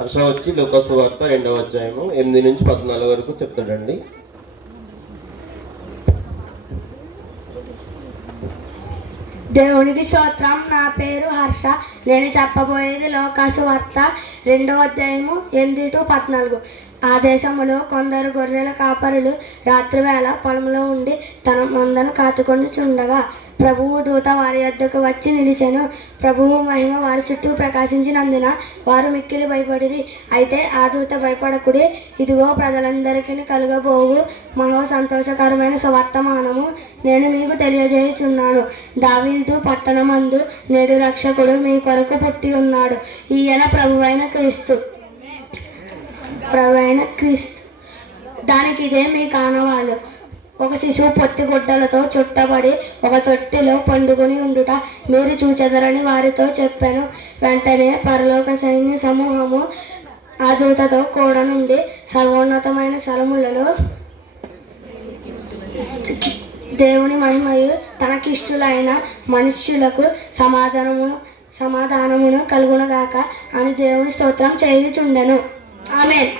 హర్ష వచ్చి లూకాసు వార్త 2వ అధ్యాయము 8 నుంచి 14 వరకు చెప్తాడండి. దేవునికి స్తోత్రం. నా పేరు హర్ష. నేను చెప్పబోయేది లూకాసు వార్త 2వ అధ్యాయము 8 to 14. ఆ దేశములో కొందరు గొర్రెల కాపరులు రాత్రివేళ పొలంలో ఉండి తన మందను కాచుకొని చుండగా ప్రభువు దూత వారి యొద్దకు వచ్చి నిలిచెను. ప్రభువు మహిమ వారి చుట్టూ ప్రకాశించినందున వారు మిక్కిలి భయపడిరి. అయితే ఆ దూత, భయపడకుడి, ఇదిగో ప్రజలందరికీ కలుగబోవు మహా సంతోషకరమైన సువర్తమానము నేను మీకు తెలియజేయుచున్నాను. దావీదు పట్టణమందు నేడు రక్షకుడు మీ కొరకు పుట్టి ఉన్నాడు. ఈయన ప్రభువైన క్రీస్తు. దానికి ఇదే మీ కానవాలు. ఒక శిశువు పొత్తి గుడ్డలతో చుట్టబడి ఒక తొట్టిలో పండుకొని ఉండుట మీరు చూచెదరని వారితో చెప్పాను. వెంటనే పరలోక సైన్య సమూహము ఆ దూతతో కూడా నుండి సర్వోన్నతమైన స్థలములలో దేవుని మహిమయు తనకిష్టులైన మనుష్యులకు సమాధానమును కలుగునగాక అని దేవుని స్తోత్రం చేయుచుండెను. ఆమేన్.